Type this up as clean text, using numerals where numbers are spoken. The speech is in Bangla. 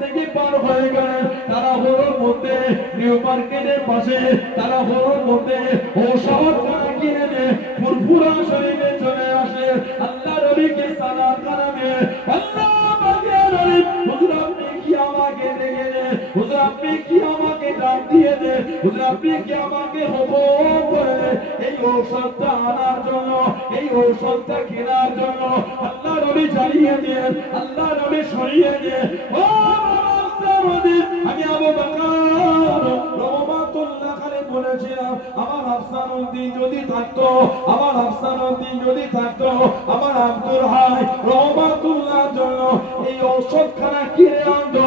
থেকে পার হয়ে গেলেন তারা হলোর মধ্যে নিউ মার্কেটের পাশে তারা হলোর মধ্যে ঔষধখানা কিনে নিয়ে ফুরফুরা শরীফে চলে আসে আল্লাহ নবীকে সালাম জানাবে আল্লাহ পাকের নবী হুজুর আপনি কি আমাকে দেখে হুজুর আপনি কি আমাকে ডাক দিয়ে দে হুজুর আপনি কি আমাকে হুকুম করে এই ঔষধটা আনার জন্য এই ঔষধটা কেনার জন্য আল্লাহ নবী জানিয়ে দেন আল্লাহ নবী সরিয়ে দেন ও আমি আবু বকর রহমাতুল্লাহ আলাইহি বলেছিলাম আমার আফসানুদ্দিন যদি থাকতো আমার আফসানুদ্দিন যদি থাকতো আমার আব্দুল হাই রহমাতুল্লাহর জন্য এই ঔষধখানা কিনে আনতো